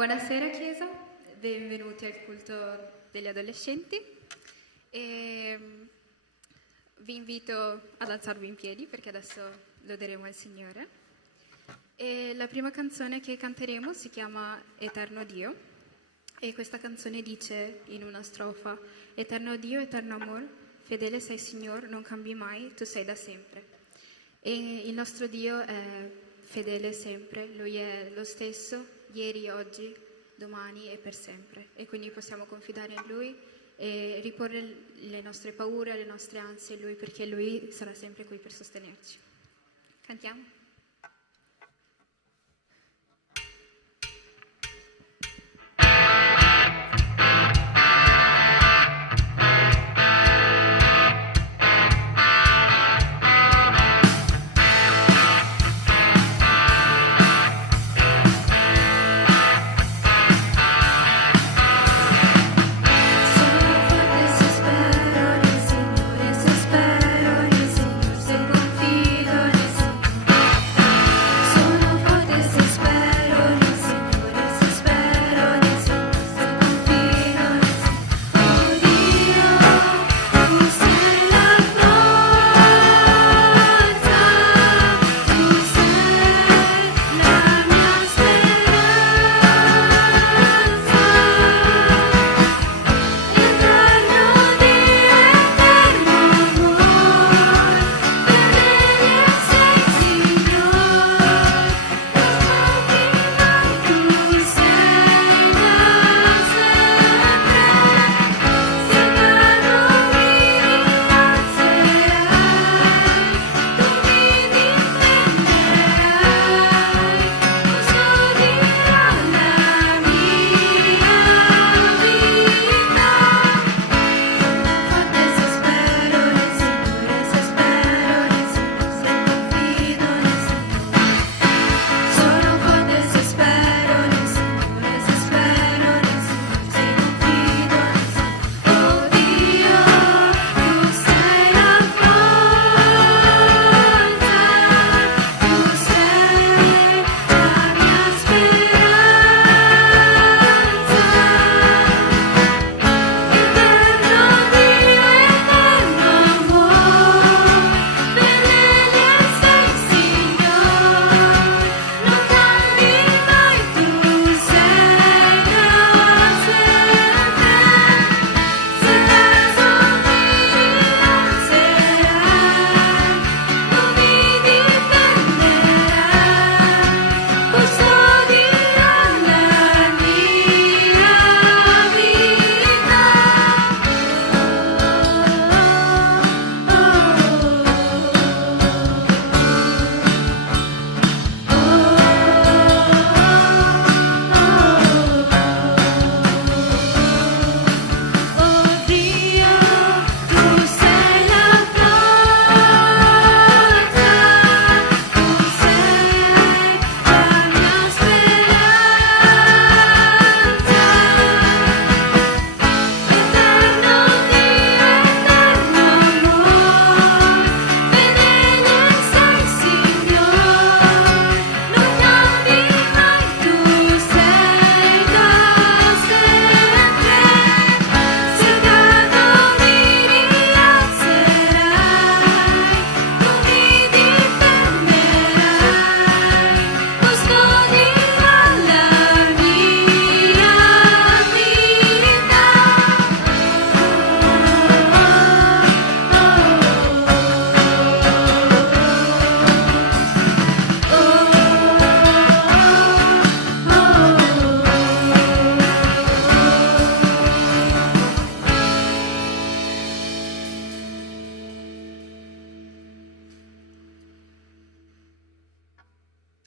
Buonasera Chiesa, benvenuti al culto degli adolescenti. Vi invito ad alzarvi in piedi perché adesso loderemo il Signore. E la prima canzone che canteremo si chiama Eterno Dio e questa canzone dice in una strofa: Eterno Dio, eterno amor, fedele sei Signor, non cambi mai, tu sei da sempre. E il nostro Dio è fedele sempre, Lui è lo stesso ieri, oggi, domani e per sempre, e quindi possiamo confidare in Lui e riporre le nostre paure, le nostre ansie in Lui, perché Lui sarà sempre qui per sostenerci. Cantiamo?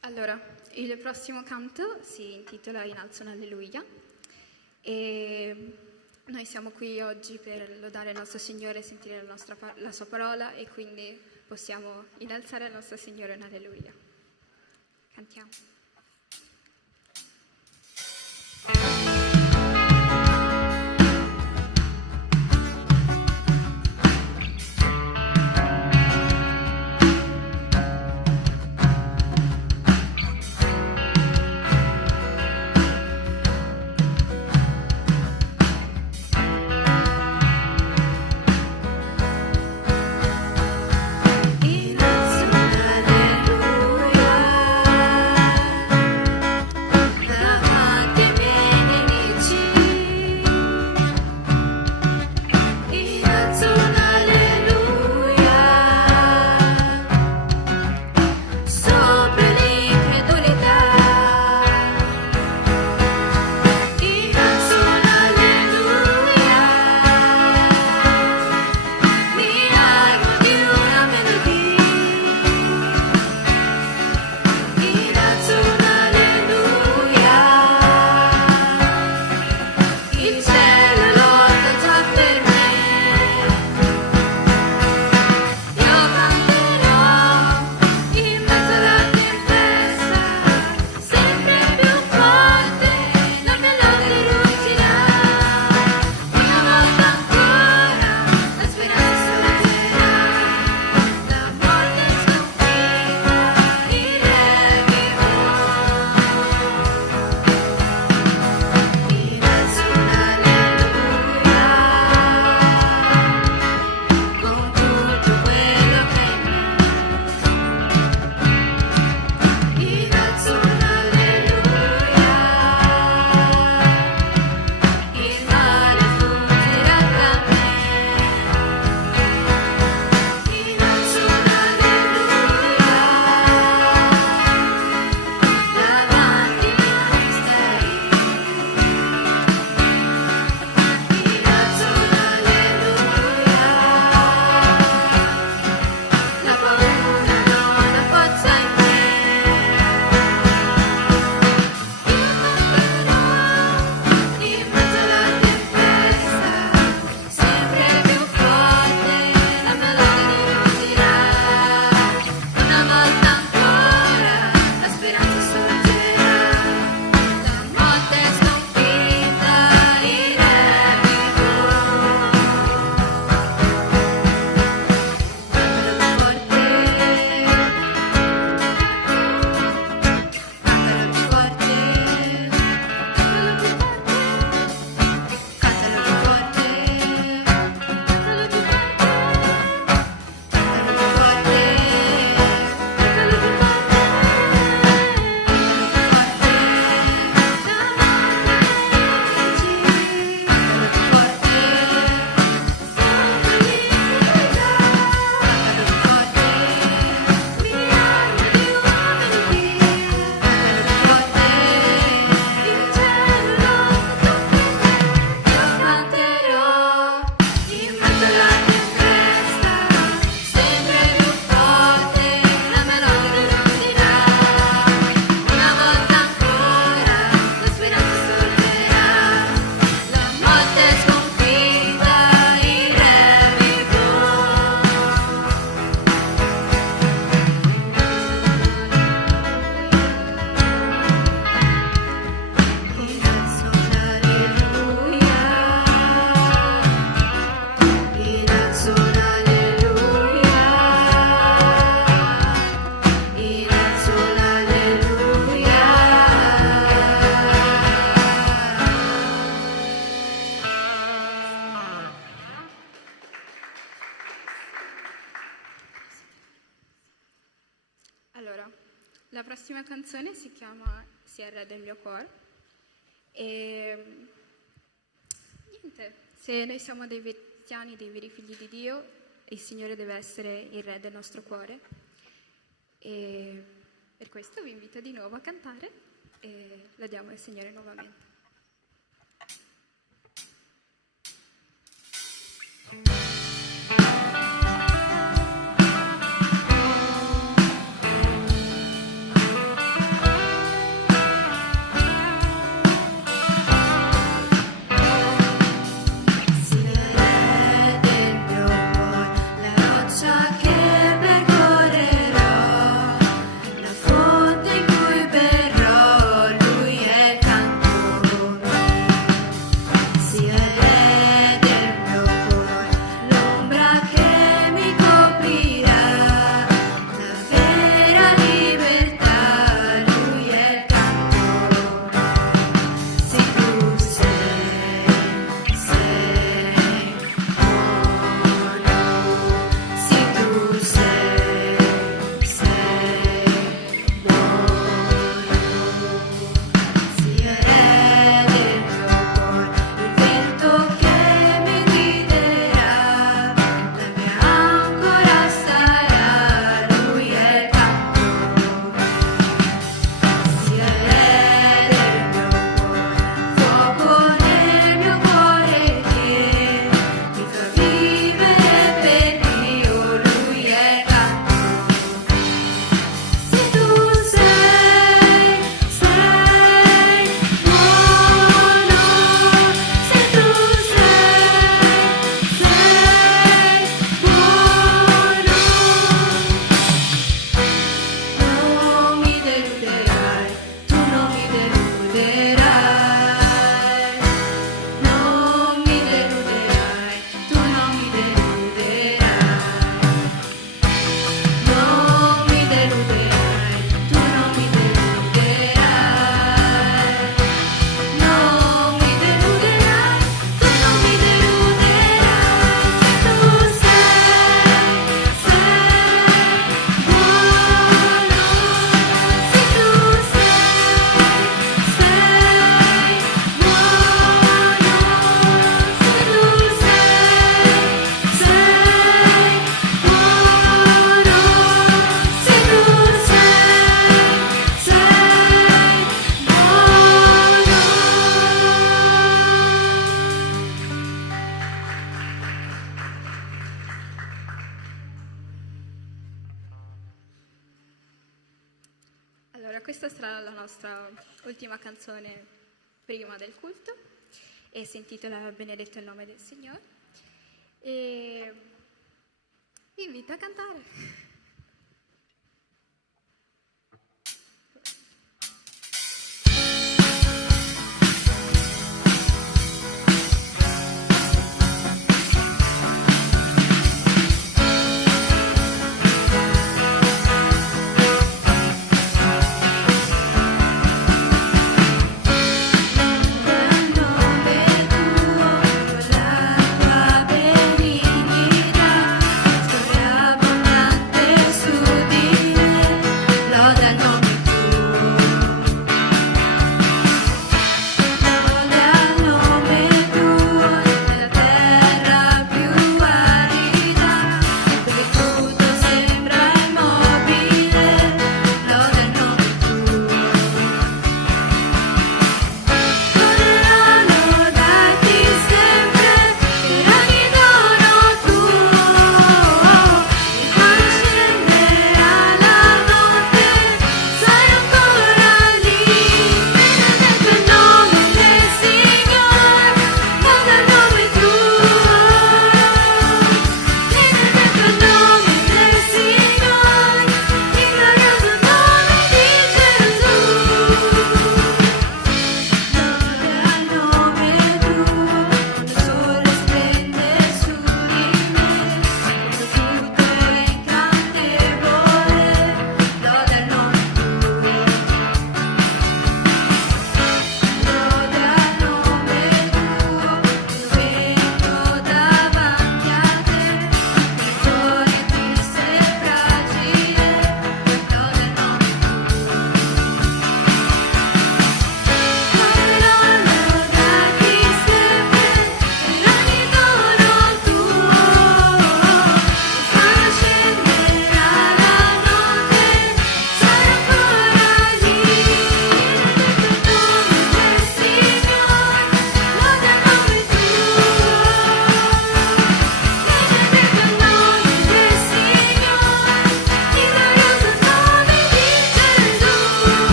Allora, il prossimo canto si intitola In alzo un alleluia e noi siamo qui oggi per lodare il nostro Signore, sentire la sua parola, e quindi possiamo innalzare il nostro Signore in alleluia. Cantiamo. la prossima canzone si chiama Sia il Re del mio cuore. E niente, se noi siamo dei cristiani, dei veri figli di Dio, il Signore deve essere il Re del nostro cuore. E per questo vi invito di nuovo a cantare e lodiamo il Signore nuovamente. Allora, questa sarà la nostra ultima canzone prima del culto e si intitola Benedetto il nome del Signore e vi invito a cantare. Benignità, storia abbondante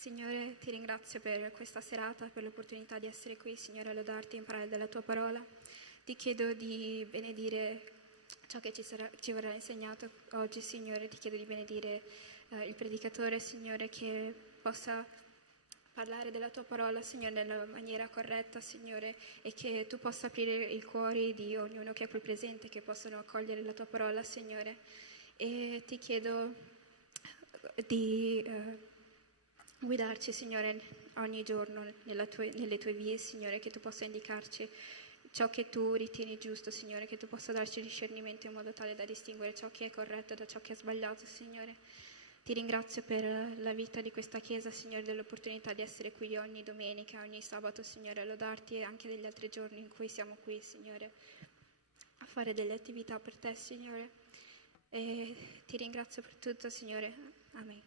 Signore, ti ringrazio per questa serata, per l'opportunità di essere qui, Signore, a lodarti e imparare dalla tua parola. Ti chiedo di benedire ciò che ci verrà insegnato oggi, Signore. Ti chiedo di benedire il predicatore, Signore, che possa parlare della tua parola, Signore, nella maniera corretta, Signore, e che tu possa aprire i cuori di ognuno che è qui presente, che possano accogliere la tua parola, Signore. E ti chiedo di guidarci, Signore, ogni giorno nelle tue vie, Signore, che tu possa indicarci ciò che tu ritieni giusto, Signore, che tu possa darci discernimento in modo tale da distinguere ciò che è corretto da ciò che è sbagliato, Signore. Ti ringrazio per la vita di questa Chiesa, Signore, dell'opportunità di essere qui ogni domenica, ogni sabato, Signore, a lodarti, e anche degli altri giorni in cui siamo qui, Signore, a fare delle attività per te, Signore. E ti ringrazio per tutto, Signore. Amen.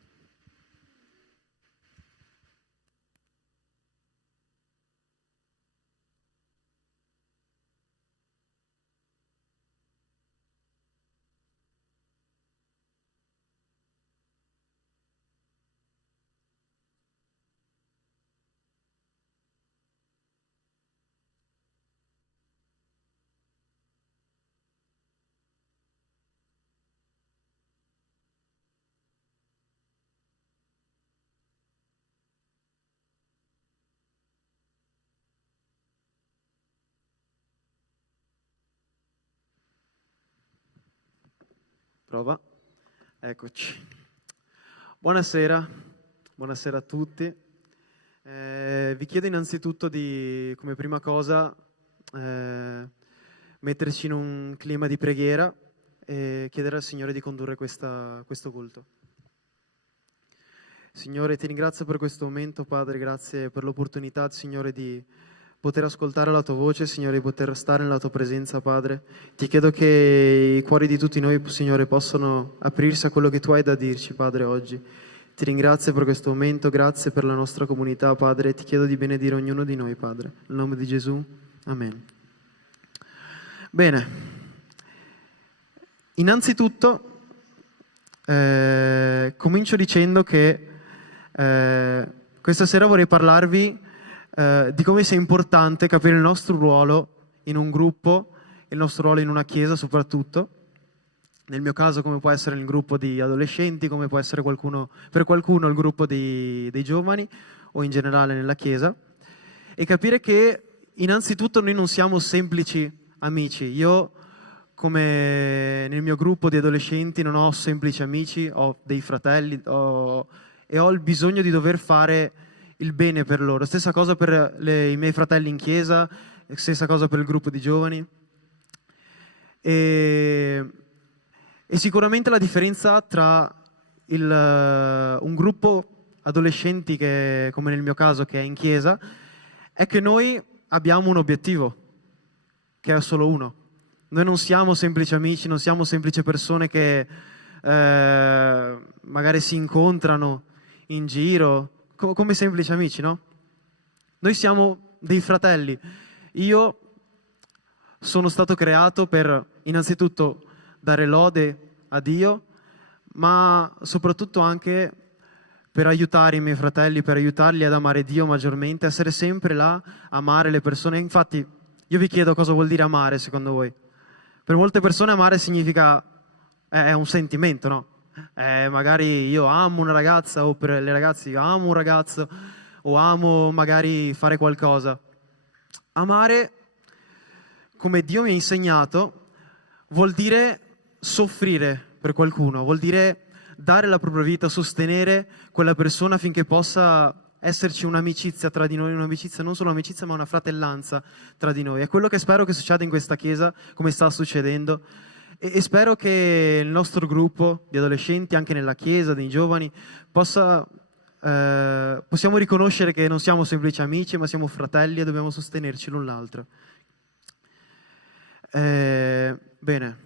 Prova. Eccoci. Buonasera, buonasera a tutti. Vi chiedo innanzitutto di, come prima cosa, metterci in un clima di preghiera e chiedere al Signore di condurre questo culto. Signore, ti ringrazio per questo momento, Padre, grazie per l'opportunità, Signore, di poter ascoltare la tua voce, Signore, di poter stare nella tua presenza, Padre. Ti chiedo che i cuori di tutti noi, Signore, possano aprirsi a quello che tu hai da dirci, Padre, oggi. Ti ringrazio per questo momento, grazie per la nostra comunità, Padre. Ti chiedo di benedire ognuno di noi, Padre. Nel nome di Gesù, amen. Bene, innanzitutto comincio dicendo che questa sera vorrei parlarvi di come sia importante capire il nostro ruolo in un gruppo, il nostro ruolo in una chiesa soprattutto. Nel mio caso come può essere il gruppo di adolescenti, come può essere per qualcuno il gruppo dei giovani o in generale nella chiesa, e capire che innanzitutto noi non siamo semplici amici. Io, come nel mio gruppo di adolescenti, non ho semplici amici, ho dei fratelli e ho il bisogno di dover fare il bene per loro. Stessa cosa per i miei fratelli in chiesa, stessa cosa per il gruppo di giovani. E sicuramente la differenza tra un gruppo adolescenti, che, come nel mio caso, che è in chiesa, è che noi abbiamo un obiettivo, che è solo uno. Noi non siamo semplici amici, non siamo semplici persone che magari si incontrano in giro, come semplici amici, no? Noi siamo dei fratelli. Io sono stato creato per innanzitutto dare lode a Dio, ma soprattutto anche per aiutare i miei fratelli, per aiutarli ad amare Dio maggiormente, essere sempre là, amare le persone. Infatti, io vi chiedo cosa vuol dire amare secondo voi. Per molte persone amare significa, è un sentimento, no? Magari io amo una ragazza, o per le ragazze io amo un ragazzo, o amo magari fare qualcosa. Amare, come Dio mi ha insegnato, vuol dire soffrire per qualcuno, vuol dire dare la propria vita, sostenere quella persona affinché possa esserci un'amicizia tra di noi, un'amicizia, non solo un'amicizia ma una fratellanza tra di noi. È quello che spero che succeda in questa chiesa, come sta succedendo, e spero che il nostro gruppo di adolescenti, anche nella chiesa, dei giovani, possiamo riconoscere che non siamo semplici amici, ma siamo fratelli e dobbiamo sostenerci l'un l'altro. Bene,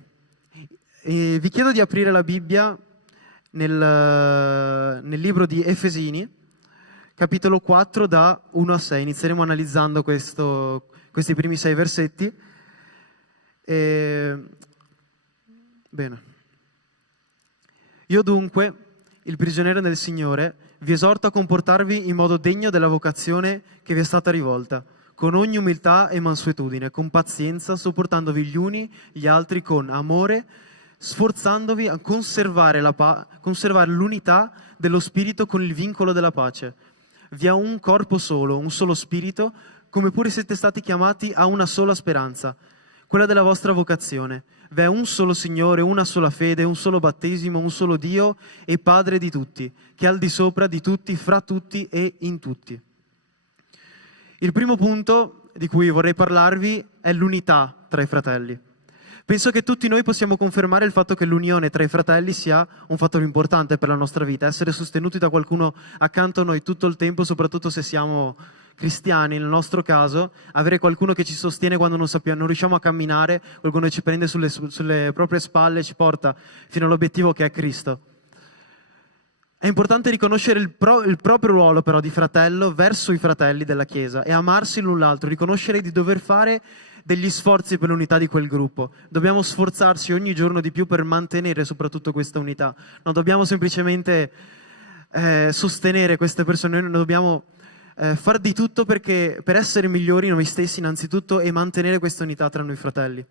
vi chiedo di aprire la Bibbia nel libro di Efesini, capitolo 4, da 1 a 6. Inizieremo analizzando questi primi 6 versetti. Bene. Io dunque, il prigioniero del Signore, vi esorto a comportarvi in modo degno della vocazione che vi è stata rivolta, con ogni umiltà e mansuetudine, con pazienza, sopportandovi gli uni gli altri con amore, sforzandovi a conservare l'unità dello Spirito con il vincolo della pace. Vi è un corpo solo, un solo Spirito, come pure siete stati chiamati a una sola speranza, quella della vostra vocazione. Vi è un solo Signore, una sola fede, un solo battesimo, un solo Dio e Padre di tutti, che è al di sopra di tutti, fra tutti e in tutti. Il primo punto di cui vorrei parlarvi è l'unità tra i fratelli. Penso che tutti noi possiamo confermare il fatto che l'unione tra i fratelli sia un fattore importante per la nostra vita, essere sostenuti da qualcuno accanto a noi tutto il tempo, soprattutto se siamo cristiani, nel nostro caso, avere qualcuno che ci sostiene quando non riusciamo a camminare, qualcuno che ci prende sulle proprie spalle e ci porta fino all'obiettivo che è Cristo. È importante riconoscere il proprio ruolo però di fratello verso i fratelli della Chiesa e amarsi l'un l'altro, riconoscere di dover fare degli sforzi per l'unità di quel gruppo. Dobbiamo sforzarci ogni giorno di più per mantenere soprattutto questa unità. Non dobbiamo semplicemente sostenere queste persone, noi dobbiamo far di tutto per essere migliori noi stessi innanzitutto e mantenere questa unità tra noi fratelli.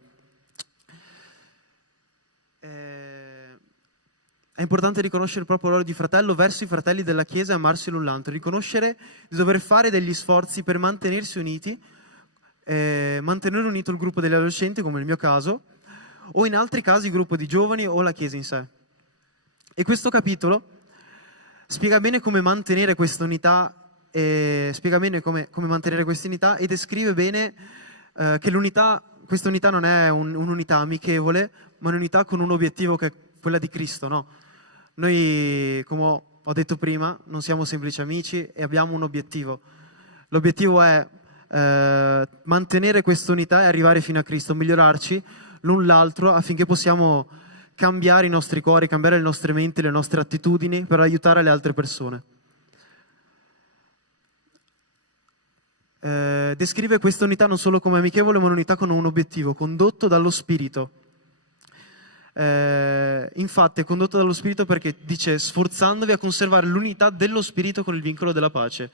È importante riconoscere il proprio ruolo di fratello verso i fratelli della Chiesa e amarsi l'un l'altro, riconoscere di dover fare degli sforzi per mantenersi uniti, mantenere unito il gruppo degli adolescenti, come nel mio caso, o in altri casi il gruppo di giovani o la Chiesa in sé. E questo capitolo spiega bene come mantenere questa unità, spiega bene come mantenere questa unità e descrive bene che questa unità non è un'unità amichevole, ma un'unità con un obiettivo che è quella di Cristo, no? Noi, come ho detto prima, non siamo semplici amici e abbiamo un obiettivo. L'obiettivo è mantenere questa unità e arrivare fino a Cristo, migliorarci l'un l'altro affinché possiamo cambiare i nostri cuori, cambiare le nostre menti, le nostre attitudini per aiutare le altre persone. Descrive questa unità non solo come amichevole, ma un'unità con un obiettivo, condotto dallo Spirito. Infatti è condotto dallo Spirito perché dice sforzandovi a conservare l'unità dello Spirito con il vincolo della pace.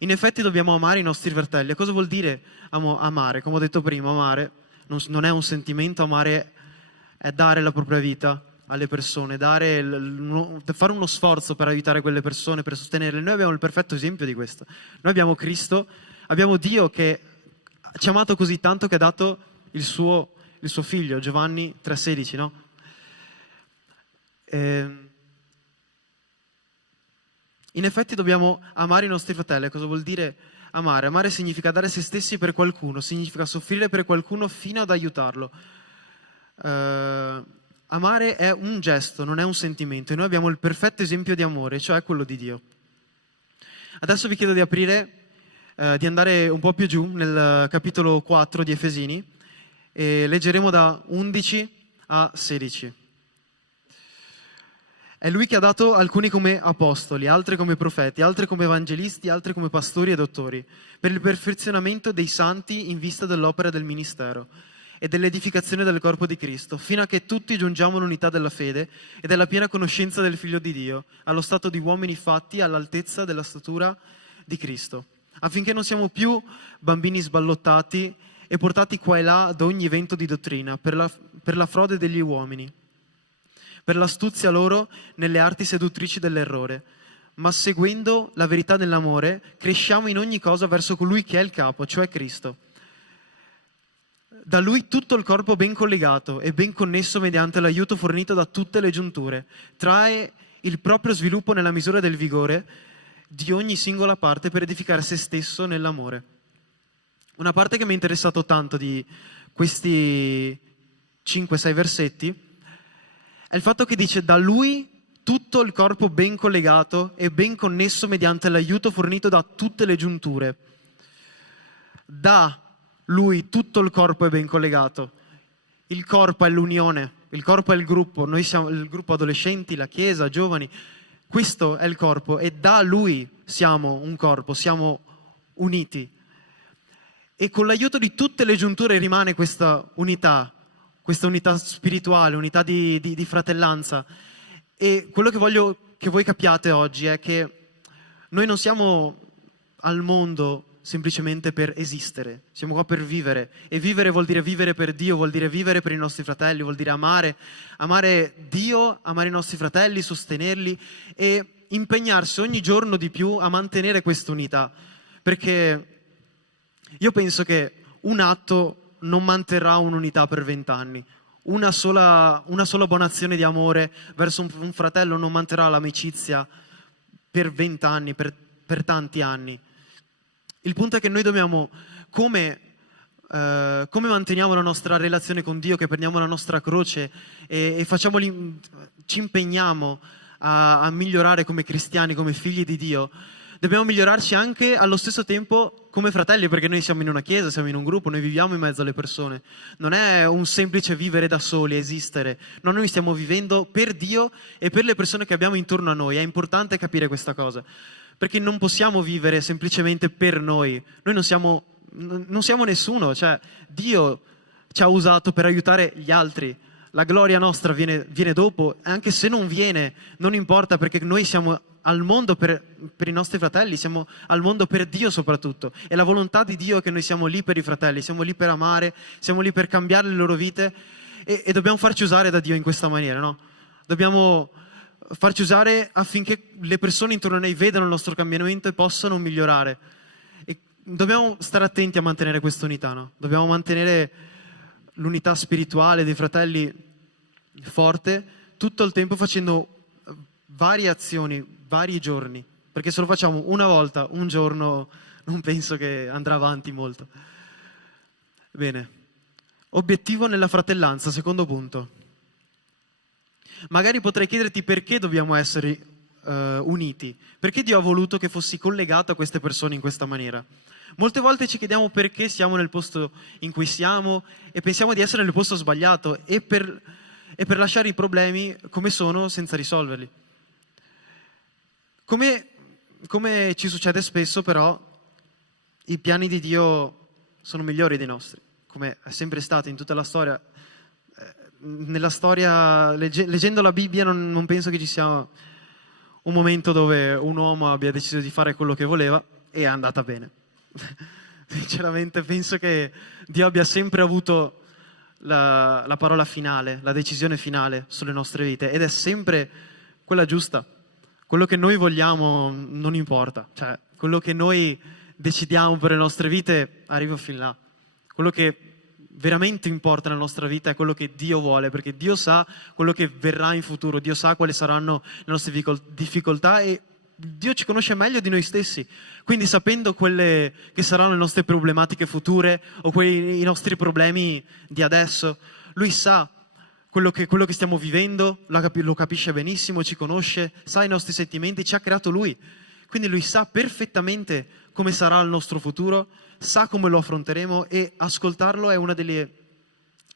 In effetti dobbiamo amare i nostri fratelli. Cosa vuol dire amare? Come ho detto prima, amare non è un sentimento, amare è dare la propria vita alle persone, fare uno sforzo per aiutare quelle persone, per sostenerle. Noi abbiamo il perfetto esempio di questo. Noi abbiamo Cristo, abbiamo Dio che ci ha amato così tanto che ha dato il suo figlio, Giovanni 3,16, no? In effetti dobbiamo amare i nostri fratelli. Cosa vuol dire amare? Amare significa dare se stessi per qualcuno, significa soffrire per qualcuno fino ad aiutarlo. Amare è un gesto, non è un sentimento, e noi abbiamo il perfetto esempio di amore, cioè quello di Dio. Adesso vi chiedo di aprire, di andare un po' più giù nel capitolo 4 di Efesini e leggeremo da 11 a 16. È lui che ha dato alcuni come apostoli, altri come profeti, altri come evangelisti, altri come pastori e dottori, per il perfezionamento dei santi in vista dell'opera del ministero e dell'edificazione del corpo di Cristo, fino a che tutti giungiamo all'unità della fede e della piena conoscenza del Figlio di Dio, allo stato di uomini fatti all'altezza della statura di Cristo, affinché non siamo più bambini sballottati e portati qua e là da ogni vento di dottrina, per la frode degli uomini, per l'astuzia loro nelle arti seduttrici dell'errore, ma seguendo la verità nell'amore, cresciamo in ogni cosa verso colui che è il capo, cioè Cristo. Da lui tutto il corpo ben collegato e ben connesso mediante l'aiuto fornito da tutte le giunture, trae il proprio sviluppo nella misura del vigore di ogni singola parte per edificare se stesso nell'amore. Una parte che mi è interessato tanto di questi 5-6 versetti è il fatto che dice da lui tutto il corpo ben collegato e ben connesso mediante l'aiuto fornito da tutte le giunture. Da lui tutto il corpo è ben collegato. Il corpo è l'unione, il corpo è il gruppo, noi siamo il gruppo adolescenti, la chiesa, giovani. Questo è il corpo e da lui siamo un corpo, siamo uniti. E con l'aiuto di tutte le giunture rimane questa unità spirituale, unità di fratellanza. E quello che voglio che voi capiate oggi è che noi non siamo al mondo semplicemente per esistere, siamo qua per vivere, e vivere vuol dire vivere per Dio, vuol dire vivere per i nostri fratelli, vuol dire amare Dio, amare i nostri fratelli, sostenerli e impegnarsi ogni giorno di più a mantenere questa unità, perché io penso che un atto non manterrà un'unità per 20 anni. Una sola buona azione di amore verso un fratello non manterrà l'amicizia per 20 anni, per tanti anni. Il punto è che noi dobbiamo, come manteniamo la nostra relazione con Dio, che prendiamo la nostra croce e ci impegniamo a migliorare come cristiani, come figli di Dio, dobbiamo migliorarci anche allo stesso tempo come fratelli, perché noi siamo in una chiesa, siamo in un gruppo, noi viviamo in mezzo alle persone. Non è un semplice vivere da soli, esistere. No, noi stiamo vivendo per Dio e per le persone che abbiamo intorno a noi. È importante capire questa cosa, perché non possiamo vivere semplicemente per noi. Noi non siamo nessuno, cioè Dio ci ha usato per aiutare gli altri. La gloria nostra viene dopo, e anche se non viene, non importa, perché noi siamo al mondo per i nostri fratelli, siamo al mondo per Dio soprattutto. E la volontà di Dio è che noi siamo lì per i fratelli, siamo lì per amare, siamo lì per cambiare le loro vite e dobbiamo farci usare da Dio in questa maniera, no? Dobbiamo farci usare affinché le persone intorno a noi vedano il nostro cambiamento e possano migliorare. E dobbiamo stare attenti a mantenere questa unità, no? Dobbiamo mantenere l'unità spirituale dei fratelli forte tutto il tempo, facendo varie azioni, vari giorni, perché se lo facciamo una volta, un giorno, non penso che andrà avanti molto. Bene, obiettivo nella fratellanza, secondo punto. Magari potrei chiederti perché dobbiamo essere uniti, perché Dio ha voluto che fossi collegato a queste persone in questa maniera. Molte volte ci chiediamo perché siamo nel posto in cui siamo e pensiamo di essere nel posto sbagliato e per lasciare i problemi come sono senza risolverli. Come ci succede spesso, però, i piani di Dio sono migliori dei nostri, come è sempre stato in tutta la storia. Nella storia, leggendo la Bibbia, non penso che ci sia un momento dove un uomo abbia deciso di fare quello che voleva e è andata bene. Sinceramente penso che Dio abbia sempre avuto la parola finale, la decisione finale sulle nostre vite, ed è sempre quella giusta. Quello che noi vogliamo non importa, cioè quello che noi decidiamo per le nostre vite arriva fin là. Quello che veramente importa nella nostra vita è quello che Dio vuole, perché Dio sa quello che verrà in futuro, Dio sa quali saranno le nostre difficoltà e Dio ci conosce meglio di noi stessi. Quindi, sapendo quelle che saranno le nostre problematiche future o i nostri problemi di adesso, Lui sa quello che stiamo vivendo, lo capisce benissimo, ci conosce, sa i nostri sentimenti, ci ha creato Lui. Quindi Lui sa perfettamente come sarà il nostro futuro, sa come lo affronteremo, e ascoltarlo è una delle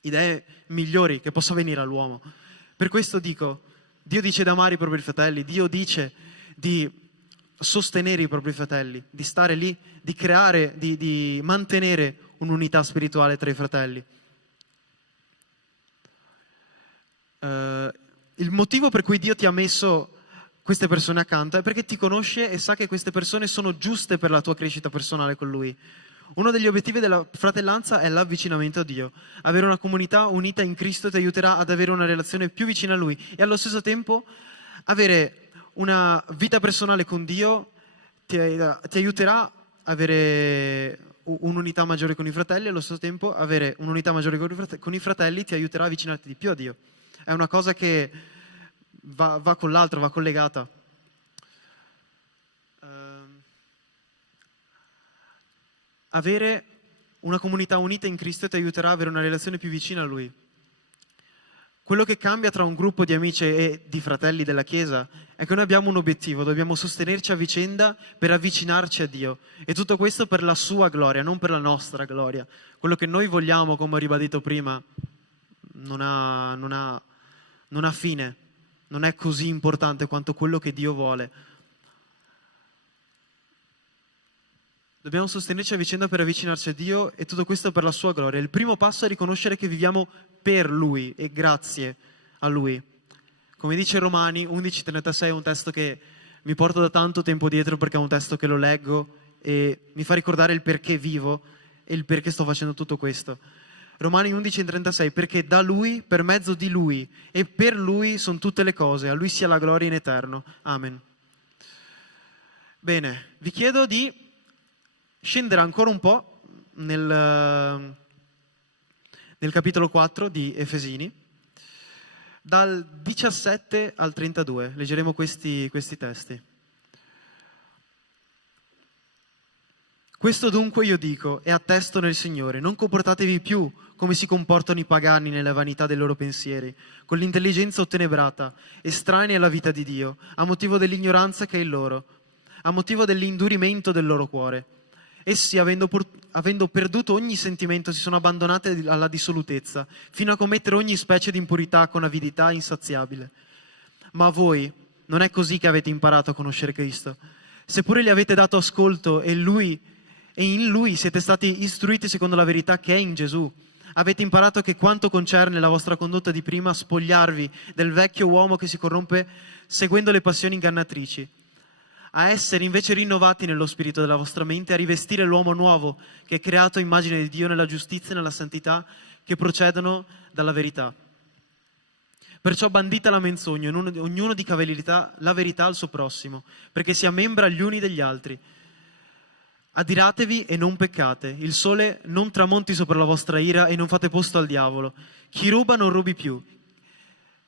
idee migliori che possa venire all'uomo. Per questo dico, Dio dice di amare i propri fratelli, Dio dice di sostenere i propri fratelli, di stare lì, di creare, di mantenere un'unità spirituale tra i fratelli. Il motivo per cui Dio ti ha messo queste persone accanto è perché ti conosce e sa che queste persone sono giuste per la tua crescita personale con Lui. Uno degli obiettivi della fratellanza è l'avvicinamento a Dio. Avere una comunità unita in Cristo ti aiuterà ad avere una relazione più vicina a Lui e allo stesso tempo avere una vita personale con Dio ti aiuterà a avere un'unità maggiore con i fratelli, e allo stesso tempo avere un'unità maggiore con i fratelli ti aiuterà a avvicinarti di più a Dio. È una cosa che va con l'altro, va collegata. Avere una comunità unita in Cristo ti aiuterà ad avere una relazione più vicina a Lui. Quello che cambia tra un gruppo di amici e di fratelli della Chiesa è che noi abbiamo un obiettivo, dobbiamo sostenerci a vicenda per avvicinarci a Dio. E tutto questo per la sua gloria, non per la nostra gloria. Quello che noi vogliamo, come ho ribadito prima, non ha fine, non è così importante quanto quello che Dio vuole. Dobbiamo sostenerci a vicenda per avvicinarci a Dio, e tutto questo per la sua gloria. Il primo passo è riconoscere che viviamo per Lui e grazie a Lui. Come dice Romani 11:36, è un testo che mi porto da tanto tempo dietro perché è un testo che lo leggo e mi fa ricordare il perché vivo e il perché sto facendo tutto questo. Romani 11:36, perché da Lui, per mezzo di Lui e per Lui sono tutte le cose, a Lui sia la gloria in eterno. Amen. Bene, vi chiedo di scendere ancora un po' nel capitolo 4 di Efesini, dal 17 al 32. Leggeremo questi testi. Questo dunque io dico e attesto nel Signore: non comportatevi più come si comportano i pagani nella vanità dei loro pensieri, con l'intelligenza ottenebrata, estranei alla vita di Dio, a motivo dell'ignoranza che è in loro, a motivo dell'indurimento del loro cuore. Essi, avendo perduto ogni sentimento, si sono abbandonati alla dissolutezza, fino a commettere ogni specie di impurità con avidità insaziabile. Ma a voi non è così che avete imparato a conoscere Cristo. Seppure gli avete dato ascolto e in Lui siete stati istruiti secondo la verità che è in Gesù. Avete imparato che quanto concerne la vostra condotta di prima, spogliarvi del vecchio uomo che si corrompe seguendo le passioni ingannatrici, a essere invece rinnovati nello spirito della vostra mente, a rivestire l'uomo nuovo che è creato a immagine di Dio nella giustizia e nella santità che procedono dalla verità. Perciò bandita la menzogna, ognuno dica la verità al suo prossimo, perché sia membra gli uni degli altri. Adiratevi e non peccate, il sole non tramonti sopra la vostra ira e non fate posto al diavolo. Chi ruba non rubi più,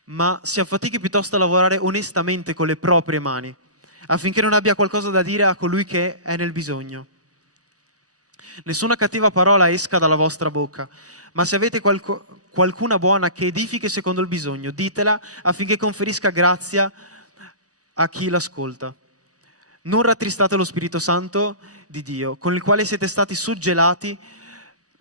ma si affatichi piuttosto a lavorare onestamente con le proprie mani, affinché non abbia qualcosa da dire a colui che è nel bisogno. Nessuna cattiva parola esca dalla vostra bocca, ma se avete qualcuna buona che edifichi secondo il bisogno, ditela affinché conferisca grazia a chi l'ascolta. Non rattristate lo Spirito Santo di Dio, con il quale siete stati suggellati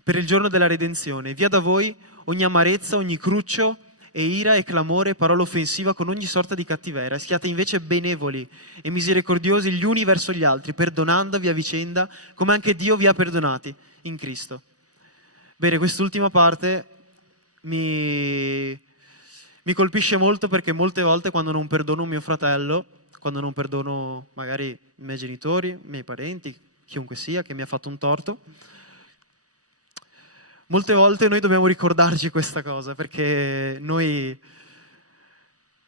per il giorno della redenzione. Via da voi ogni amarezza, ogni cruccio e ira e clamore, parola offensiva con ogni sorta di cattiveria. Siate invece benevoli e misericordiosi gli uni verso gli altri, perdonandovi a vicenda, come anche Dio vi ha perdonati in Cristo. Bene, quest'ultima parte mi colpisce molto, perché molte volte quando non perdono un mio fratello, quando non perdono magari i miei genitori, i miei parenti, chiunque sia che mi ha fatto un torto, molte volte noi dobbiamo ricordarci questa cosa, perché noi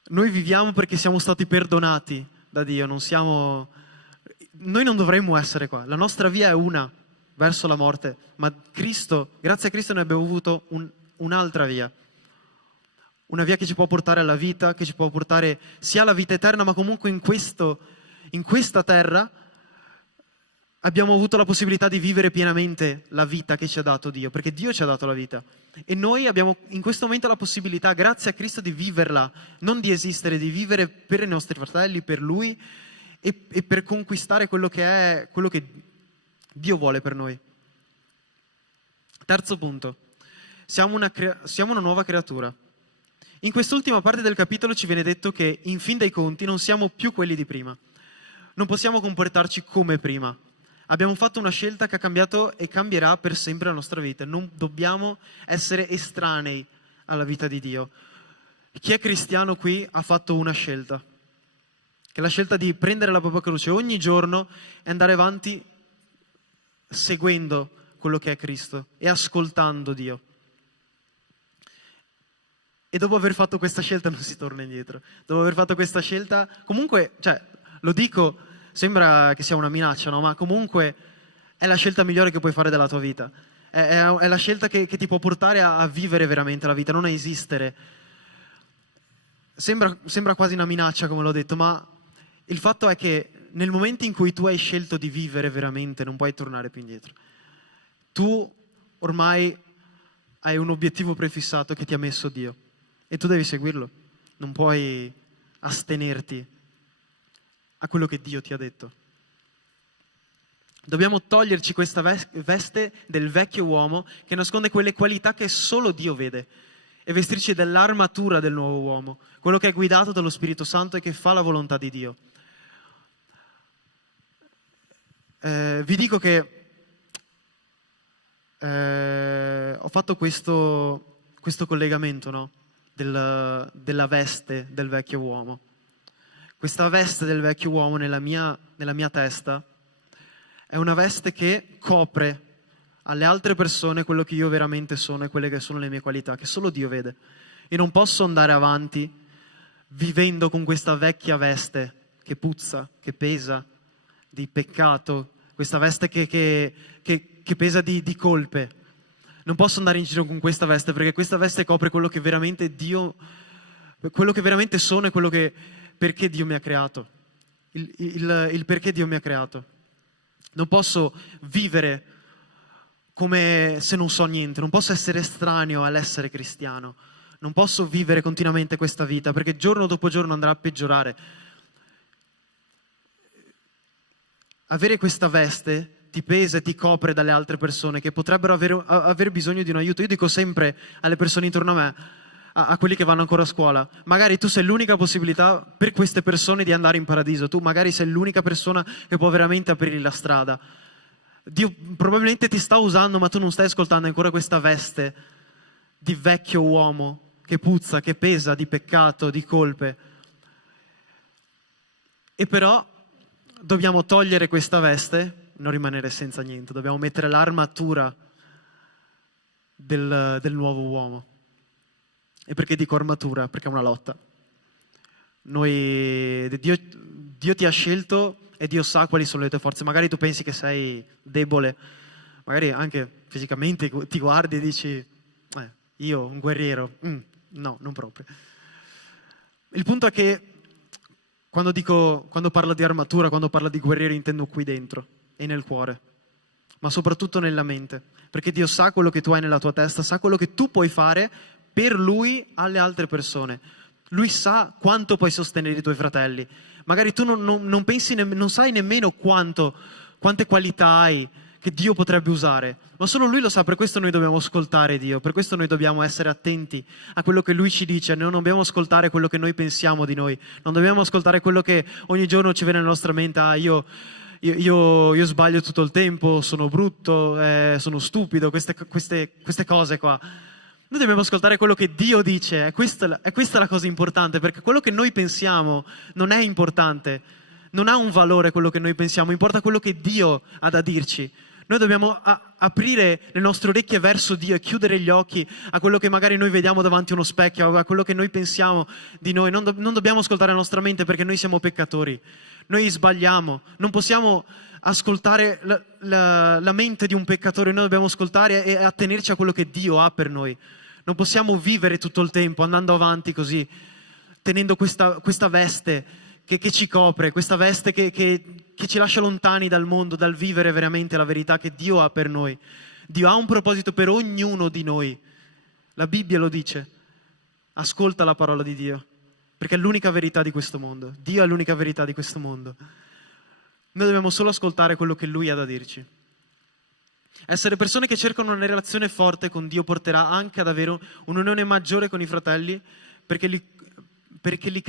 viviamo perché siamo stati perdonati da Dio, noi non dovremmo essere qua, la nostra via è una, verso la morte, ma grazie a Cristo noi abbiamo avuto un'altra via. Una via che ci può portare alla vita, che ci può portare sia alla vita eterna, ma comunque in questa terra abbiamo avuto la possibilità di vivere pienamente la vita che ci ha dato Dio, perché Dio ci ha dato la vita. E noi abbiamo in questo momento la possibilità, grazie a Cristo, di viverla, non di esistere, di vivere per i nostri fratelli, per Lui e per conquistare quello che Dio vuole per noi. Terzo punto, siamo una nuova creatura. In quest'ultima parte del capitolo ci viene detto che in fin dei conti non siamo più quelli di prima. Non possiamo comportarci come prima. Abbiamo fatto una scelta che ha cambiato e cambierà per sempre la nostra vita. Non dobbiamo essere estranei alla vita di Dio. Chi è cristiano qui ha fatto una scelta, che è la scelta di prendere la propria croce ogni giorno e andare avanti seguendo quello che è Cristo e ascoltando Dio. E dopo aver fatto questa scelta non si torna indietro. Dopo aver fatto questa scelta, comunque, lo dico, sembra che sia una minaccia, no? Ma comunque è la scelta migliore che puoi fare della tua vita. È la scelta che ti può portare a vivere veramente la vita, non a esistere. Sembra quasi una minaccia, come l'ho detto, ma il fatto è che nel momento in cui tu hai scelto di vivere veramente, non puoi tornare più indietro. Tu ormai hai un obiettivo prefissato che ti ha messo Dio. E tu devi seguirlo, non puoi astenerti a quello che Dio ti ha detto. Dobbiamo toglierci questa veste del vecchio uomo che nasconde quelle qualità che solo Dio vede e vestirci dell'armatura del nuovo uomo, quello che è guidato dallo Spirito Santo e che fa la volontà di Dio. Vi dico che ho fatto questo collegamento, no? della veste del vecchio uomo. Questa veste del vecchio uomo nella mia testa è una veste che copre alle altre persone quello che io veramente sono e quelle che sono le mie qualità, che solo Dio vede. E non posso andare avanti vivendo con questa vecchia veste che puzza, che pesa di peccato, questa veste che pesa di colpe. Non posso andare in giro con questa veste, perché questa veste copre quello che veramente Dio, quello che veramente sono e quello che, perché Dio mi ha creato, il perché Dio mi ha creato. Non posso vivere come se non so niente, non posso essere estraneo all'essere cristiano, non posso vivere continuamente questa vita, perché giorno dopo giorno andrà a peggiorare. Avere questa veste ti pesa e ti copre dalle altre persone che potrebbero avere bisogno di un aiuto. Io dico sempre alle persone intorno a me, a quelli che vanno ancora a scuola, magari tu sei l'unica possibilità per queste persone di andare in paradiso, tu magari sei l'unica persona che può veramente aprirgli la strada. Dio probabilmente ti sta usando, ma tu non stai ascoltando ancora questa veste di vecchio uomo che puzza, che pesa di peccato, di colpe. E però dobbiamo togliere questa veste, non rimanere senza niente, dobbiamo mettere l'armatura del nuovo uomo. E perché dico armatura? Perché è una lotta. Dio ti ha scelto e Dio sa quali sono le tue forze. Magari tu pensi che sei debole, magari anche fisicamente ti guardi e dici, io un guerriero, no, non proprio. Il punto è che quando parlo di armatura, quando parlo di guerriero, intendo qui dentro e nel cuore, ma soprattutto nella mente, perché Dio sa quello che tu hai nella tua testa, sa quello che tu puoi fare per Lui alle altre persone. Lui sa quanto puoi sostenere i tuoi fratelli. Magari tu non pensi, non sai nemmeno quante qualità hai che Dio potrebbe usare, ma solo Lui lo sa. Per questo noi dobbiamo ascoltare Dio, per questo noi dobbiamo essere attenti a quello che Lui ci dice. Noi non dobbiamo ascoltare quello che noi pensiamo di noi, non dobbiamo ascoltare quello che ogni giorno ci viene nella nostra mente. Io sbaglio tutto il tempo, sono brutto, sono stupido, queste cose qua. Noi dobbiamo ascoltare quello che Dio dice, è questa la cosa importante, perché quello che noi pensiamo non è importante, non ha un valore quello che noi pensiamo, importa quello che Dio ha da dirci. Noi dobbiamo aprire le nostre orecchie verso Dio e chiudere gli occhi a quello che magari noi vediamo davanti a uno specchio, a quello che noi pensiamo di noi. Non dobbiamo ascoltare la nostra mente, perché noi siamo peccatori, noi sbagliamo, non possiamo ascoltare la mente di un peccatore, noi dobbiamo ascoltare e attenerci a quello che Dio ha per noi. Non possiamo vivere tutto il tempo andando avanti così, tenendo questa veste che ci copre, questa veste che ci lascia lontani dal mondo, dal vivere veramente la verità che Dio ha per noi. Dio ha un proposito per ognuno di noi. La Bibbia lo dice. Ascolta la parola di Dio, perché è l'unica verità di questo mondo. Dio è l'unica verità di questo mondo. Noi dobbiamo solo ascoltare quello che Lui ha da dirci. Essere persone che cercano una relazione forte con Dio porterà anche ad avere un'unione maggiore con i fratelli, perché lì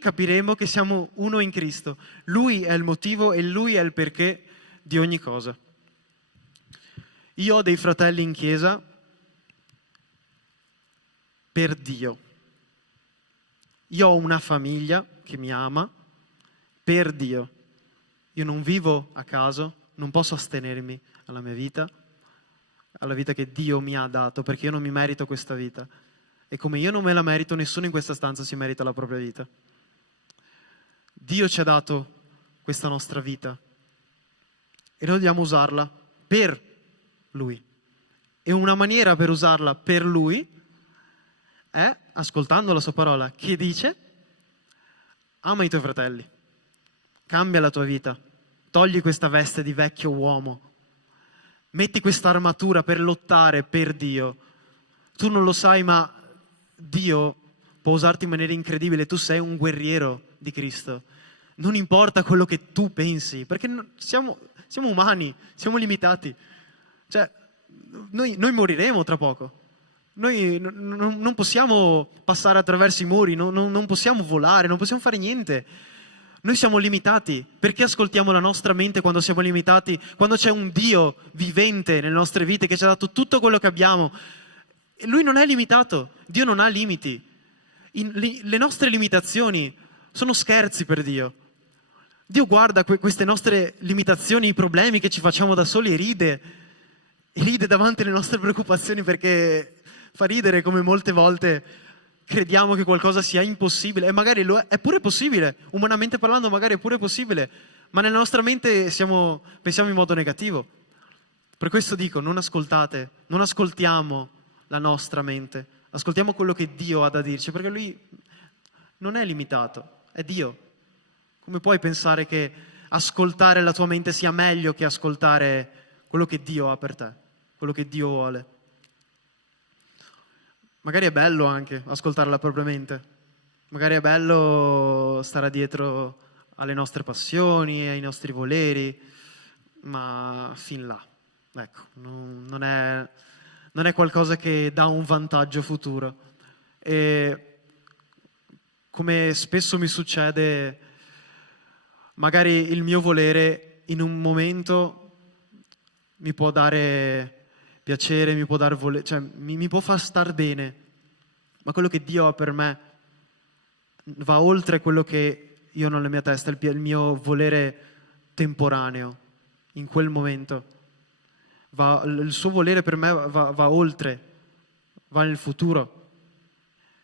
capiremo che siamo uno in Cristo. Lui è il motivo e Lui è il perché di ogni cosa. Io ho dei fratelli in chiesa per Dio. Io ho una famiglia che mi ama per Dio. Io non vivo a caso, non posso astenermi alla mia vita, alla vita che Dio mi ha dato, perché io non mi merito questa vita. E come io non me la merito, nessuno in questa stanza si merita la propria vita. Dio ci ha dato questa nostra vita e noi dobbiamo usarla per Lui. E una maniera per usarla per Lui è ascoltando la sua parola, che dice: ama i tuoi fratelli. Cambia la tua vita, togli questa veste di vecchio uomo, metti questa armatura per lottare per Dio. Tu non lo sai, ma Dio può usarti in maniera incredibile. Tu sei un guerriero di Cristo. Non importa quello che tu pensi, perché siamo umani, siamo limitati. Cioè, noi moriremo tra poco. Noi non possiamo passare attraverso i muri, non possiamo volare, non possiamo fare niente. Noi siamo limitati. Perché ascoltiamo la nostra mente quando siamo limitati? Quando c'è un Dio vivente nelle nostre vite che ci ha dato tutto quello che abbiamo, E lui non è limitato, Dio non ha limiti. Le nostre limitazioni sono scherzi per Dio. Dio guarda queste nostre limitazioni, i problemi che ci facciamo da soli e ride davanti alle nostre preoccupazioni, perché fa ridere come molte volte crediamo che qualcosa sia impossibile, e magari è pure possibile, umanamente parlando magari è pure possibile, ma nella nostra mente pensiamo in modo negativo. Per questo dico, non ascoltiamo la nostra mente, ascoltiamo quello che Dio ha da dirci, perché Lui non è limitato, è Dio. Come puoi pensare che ascoltare la tua mente sia meglio che ascoltare quello che Dio ha per te, quello che Dio vuole? Magari è bello anche ascoltare la propria mente, magari è bello stare dietro alle nostre passioni, ai nostri voleri, ma fin là, ecco, non è qualcosa che dà un vantaggio futuro. E come spesso mi succede, magari il mio volere in un momento mi può dare piacere, mi può dar cioè mi può far star bene, ma quello che Dio ha per me va oltre quello che io ho nella mia testa, il mio volere temporaneo in quel momento. Il suo volere per me va oltre, va nel futuro.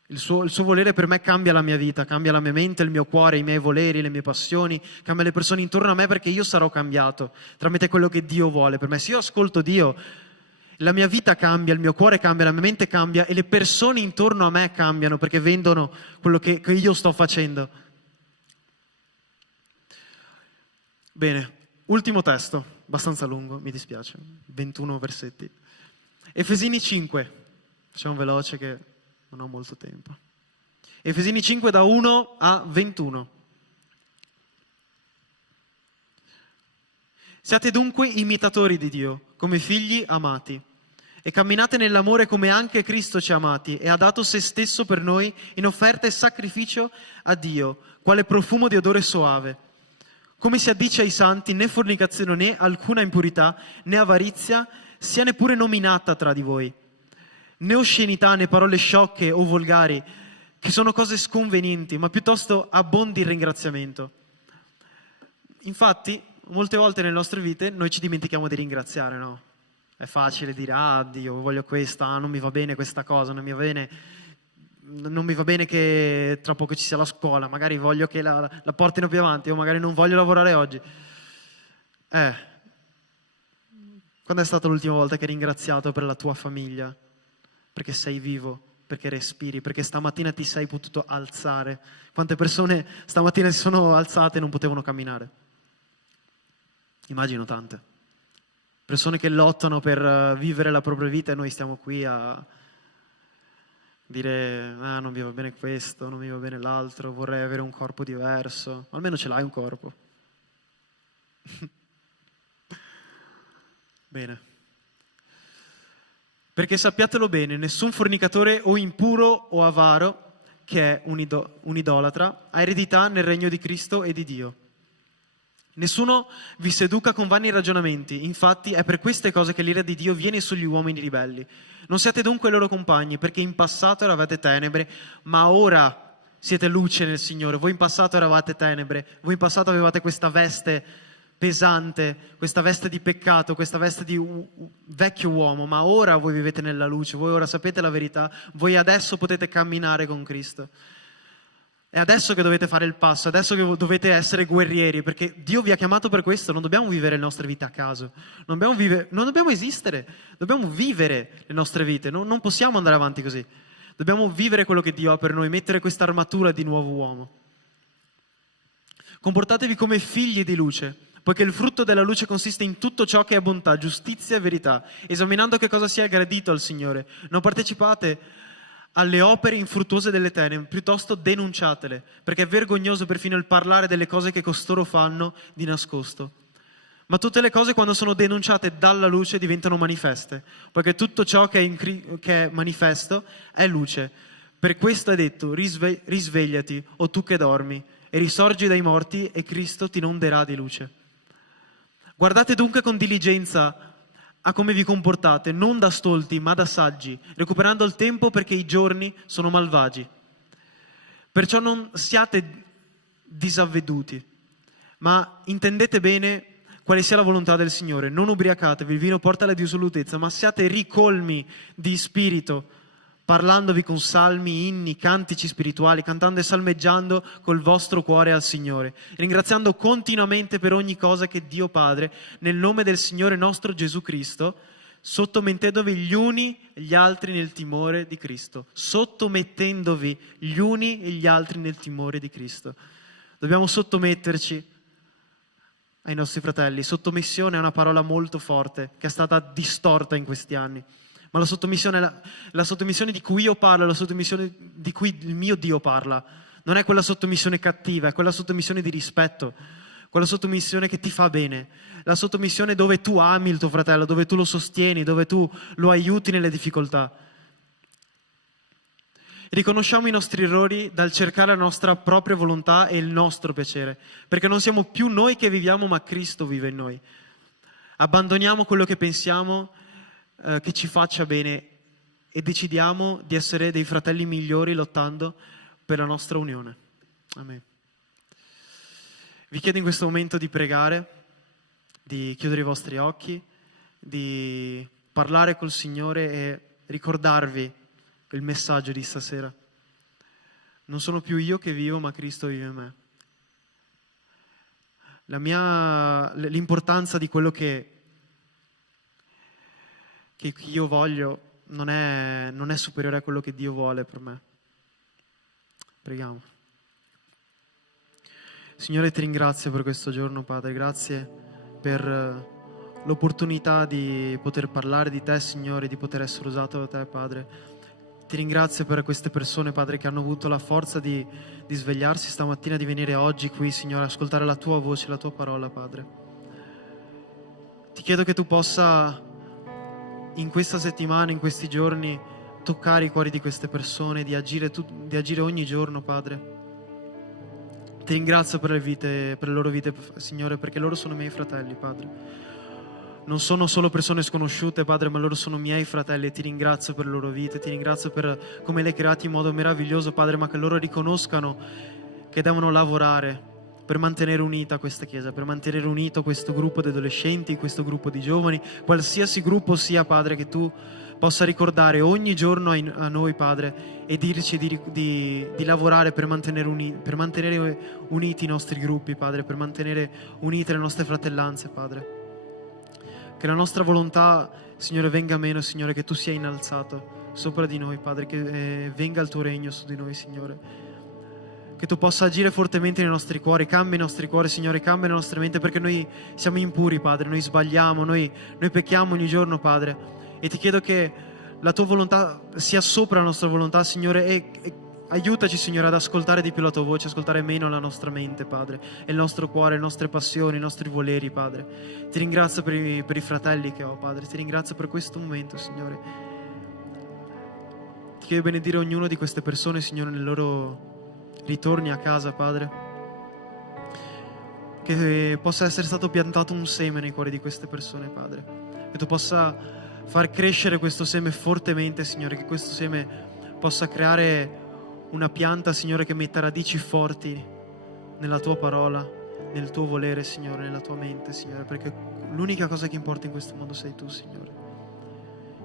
Il suo volere per me cambia la mia vita, cambia la mia mente, il mio cuore, i miei voleri, le mie passioni, cambia le persone intorno a me, perché io sarò cambiato tramite quello che Dio vuole per me. Se io ascolto Dio, la mia vita cambia, il mio cuore cambia, la mia mente cambia e le persone intorno a me cambiano, perché vedono quello che io sto facendo. Bene, ultimo testo, abbastanza lungo, mi dispiace, 21 versetti. Efesini 5, facciamo veloce che non ho molto tempo. Efesini 5 da 1 a 21. Siate dunque imitatori di Dio, come figli amati, e camminate nell'amore come anche Cristo ci ha amati e ha dato se stesso per noi in offerta e sacrificio a Dio, quale profumo di odore soave. Come si addice ai santi, né fornicazione né alcuna impurità, né avarizia sia neppure nominata tra di voi, né oscenità né parole sciocche o volgari, che sono cose sconvenienti, ma piuttosto abbondi il ringraziamento. Infatti, molte volte nelle nostre vite noi ci dimentichiamo di ringraziare, no? È facile dire, Dio, voglio questa, non mi va bene questa cosa, non mi va bene che tra poco ci sia la scuola, magari voglio che la portino più avanti, o magari non voglio lavorare oggi. Quando è stata l'ultima volta che hai ringraziato per la tua famiglia? Perché sei vivo, perché respiri, perché stamattina ti sei potuto alzare. Quante persone stamattina si sono alzate e non potevano camminare? Immagino tante. Persone che lottano per vivere la propria vita e noi stiamo qui a dire non mi va bene questo, non mi va bene l'altro, vorrei avere un corpo diverso. Almeno ce l'hai un corpo. Bene. Perché sappiatelo bene, nessun fornicatore o impuro o avaro, che è un idolatra, ha eredità nel regno di Cristo e di Dio. Nessuno vi seduca con vani ragionamenti, infatti è per queste cose che l'ira di Dio viene sugli uomini ribelli. Non siate dunque loro compagni, perché in passato eravate tenebre, ma ora siete luce nel Signore. Voi in passato eravate tenebre, voi in passato avevate questa veste pesante, questa veste di peccato, questa veste di vecchio uomo, ma ora voi vivete nella luce, voi ora sapete la verità, voi adesso potete camminare con Cristo. È adesso che dovete fare il passo, è adesso che dovete essere guerrieri, perché Dio vi ha chiamato per questo. Non dobbiamo vivere le nostre vite a caso, non dobbiamo esistere, dobbiamo vivere le nostre vite, non possiamo andare avanti così. Dobbiamo vivere quello che Dio ha per noi, mettere questa armatura di nuovo uomo. Comportatevi come figli di luce, poiché il frutto della luce consiste in tutto ciò che è bontà, giustizia e verità, esaminando che cosa sia gradito al Signore. Non partecipate alle opere infruttuose delle tenebre, piuttosto denunciatele, perché è vergognoso perfino il parlare delle cose che costoro fanno di nascosto. Ma tutte le cose, quando sono denunciate dalla luce, diventano manifeste, poiché tutto ciò che è manifesto è luce. Per questo è detto, risvegliati, o tu che dormi, e risorgi dai morti, e Cristo ti inonderà di luce. Guardate dunque con diligenza a come vi comportate, non da stolti ma da saggi, recuperando il tempo perché i giorni sono malvagi. Perciò non siate disavveduti, ma intendete bene quale sia la volontà del Signore. Non ubriacatevi, il vino porta alla dissolutezza, ma siate ricolmi di spirito, parlandovi con salmi, inni, cantici spirituali, cantando e salmeggiando col vostro cuore al Signore, ringraziando continuamente per ogni cosa che Dio Padre, nel nome del Signore nostro Gesù Cristo, sottomettendovi gli uni e gli altri nel timore di Cristo. Sottomettendovi gli uni e gli altri nel timore di Cristo. Dobbiamo sottometterci ai nostri fratelli. Sottomissione è una parola molto forte che è stata distorta in questi anni. Ma la sottomissione di cui io parlo, la sottomissione di cui il mio Dio parla, non è quella sottomissione cattiva, è quella sottomissione di rispetto, quella sottomissione che ti fa bene, la sottomissione dove tu ami il tuo fratello, dove tu lo sostieni, dove tu lo aiuti nelle difficoltà. Riconosciamo i nostri errori dal cercare la nostra propria volontà e il nostro piacere, perché non siamo più noi che viviamo, ma Cristo vive in noi. Abbandoniamo quello che pensiamo che ci faccia bene e decidiamo di essere dei fratelli migliori lottando per la nostra unione. Amen. Vi chiedo in questo momento di pregare, di chiudere i vostri occhi, di parlare col Signore e ricordarvi il messaggio di stasera. Non sono più io che vivo, ma Cristo vive in me. L'importanza di quello che io voglio non è superiore a quello che Dio vuole per me. Preghiamo. Signore, ti ringrazio per questo giorno, Padre. Grazie per l'opportunità di poter parlare di te, Signore, di poter essere usato da te, Padre. Ti ringrazio per queste persone, Padre, che hanno avuto la forza di svegliarsi stamattina, di venire oggi qui, Signore, ascoltare la tua voce, la tua parola, Padre. Ti chiedo che tu possa in questa settimana, in questi giorni, toccare i cuori di queste persone, di agire ogni giorno, Padre. Ti ringrazio per le loro vite, Signore, perché loro sono miei fratelli, Padre. Non sono solo persone sconosciute, Padre, ma loro sono miei fratelli e ti ringrazio per le loro vite, ti ringrazio per come li hai creati in modo meraviglioso, Padre, ma che loro riconoscano che devono lavorare per mantenere unita questa Chiesa, per mantenere unito questo gruppo di adolescenti, questo gruppo di giovani, qualsiasi gruppo sia, Padre, che tu possa ricordare ogni giorno a noi, Padre, e dirci di lavorare per mantenere uniti i nostri gruppi, Padre, per mantenere unite le nostre fratellanze, Padre. Che la nostra volontà, Signore, venga meno, Signore, che tu sia innalzato sopra di noi, Padre, che venga il tuo regno su di noi, Signore. Che tu possa agire fortemente nei nostri cuori, cambia i nostri cuori, Signore, cambia le nostre menti, perché noi siamo impuri, Padre, noi sbagliamo, noi pecchiamo ogni giorno, Padre, e ti chiedo che la tua volontà sia sopra la nostra volontà, Signore, e aiutaci, Signore, ad ascoltare di più la tua voce, ascoltare meno la nostra mente, Padre, e il nostro cuore, le nostre passioni, i nostri voleri, Padre. Ti ringrazio per i fratelli che ho, Padre, ti ringrazio per questo momento, Signore. Ti chiedo di benedire ognuno di queste persone, Signore, nel loro ritorni a casa, Padre, che possa essere stato piantato un seme nei cuori di queste persone, Padre, che tu possa far crescere questo seme fortemente, Signore, che questo seme possa creare una pianta, Signore, che metta radici forti nella tua parola, nel tuo volere, Signore, nella tua mente, Signore, perché l'unica cosa che importa in questo mondo sei tu, Signore.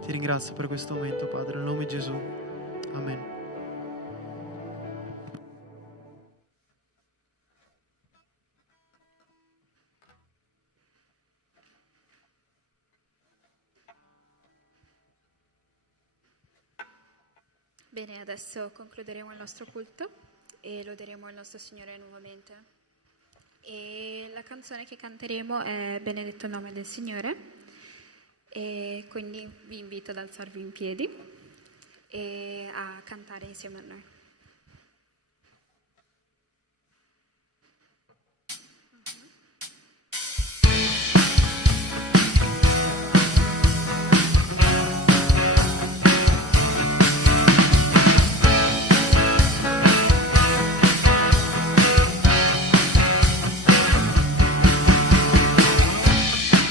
Ti ringrazio per questo momento, Padre, nel nome di Gesù. Amen. Bene, adesso concluderemo il nostro culto e loderemo il nostro Signore nuovamente. E la canzone che canteremo è Benedetto il nome del Signore, e quindi vi invito ad alzarvi in piedi e a cantare insieme a noi.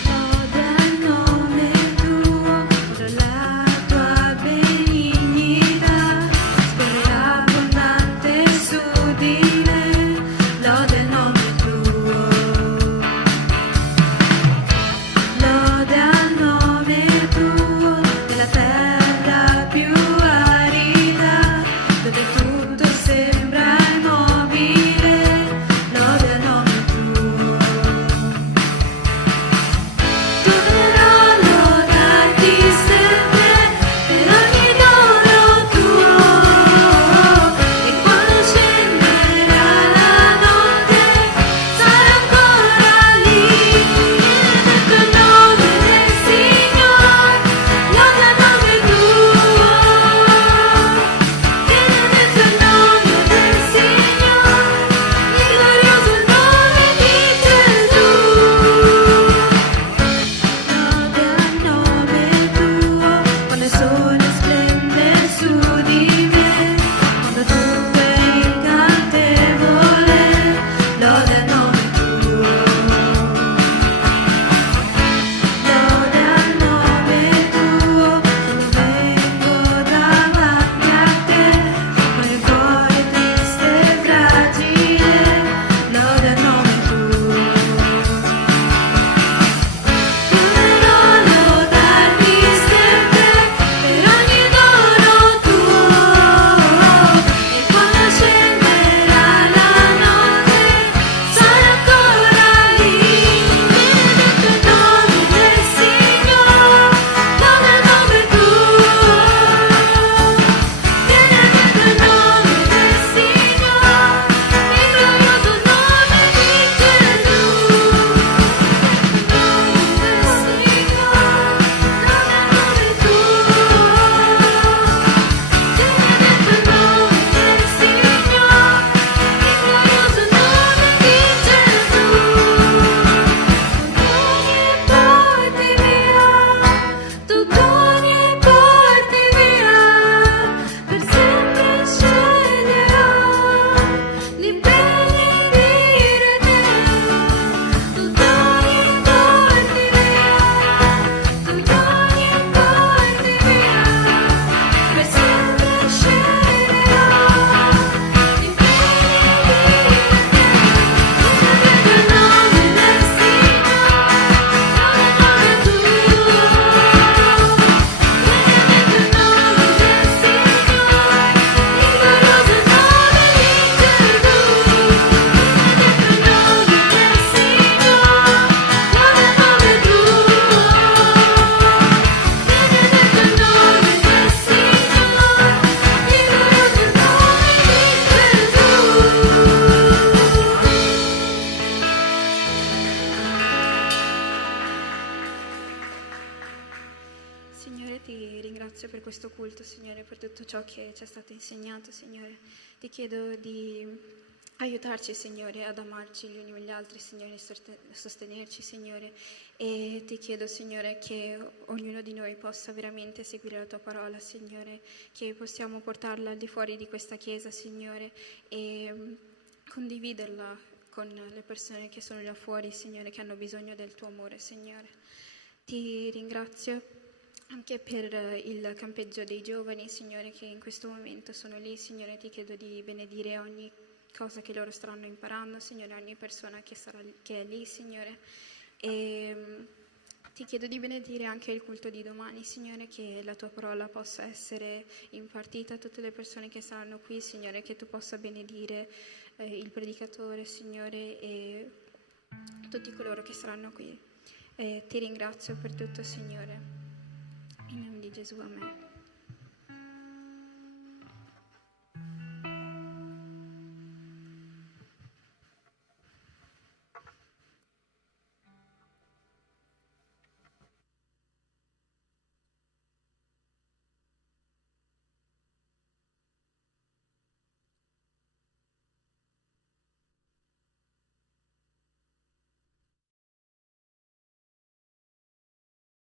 Loda il nome ringrazio per questo culto, Signore, per tutto ciò che ci è stato insegnato, Signore. Ti chiedo di aiutarci, Signore, ad amarci gli uni con gli altri, Signore, sostenerci, Signore. E ti chiedo, Signore, che ognuno di noi possa veramente seguire la Tua parola, Signore, che possiamo portarla al di fuori di questa Chiesa, Signore, e condividerla con le persone che sono là fuori, Signore, che hanno bisogno del Tuo amore, Signore. Ti ringrazio anche per il campeggio dei giovani, Signore, che in questo momento sono lì, Signore. Ti chiedo di benedire ogni cosa che loro staranno imparando, Signore, ogni persona che è lì, Signore. E ti chiedo di benedire anche il culto di domani, Signore, che la Tua parola possa essere impartita a tutte le persone che saranno qui, Signore, che Tu possa benedire il predicatore, Signore, e tutti coloro che saranno qui. Ti ringrazio per tutto, Signore. In nome di Gesù, amen.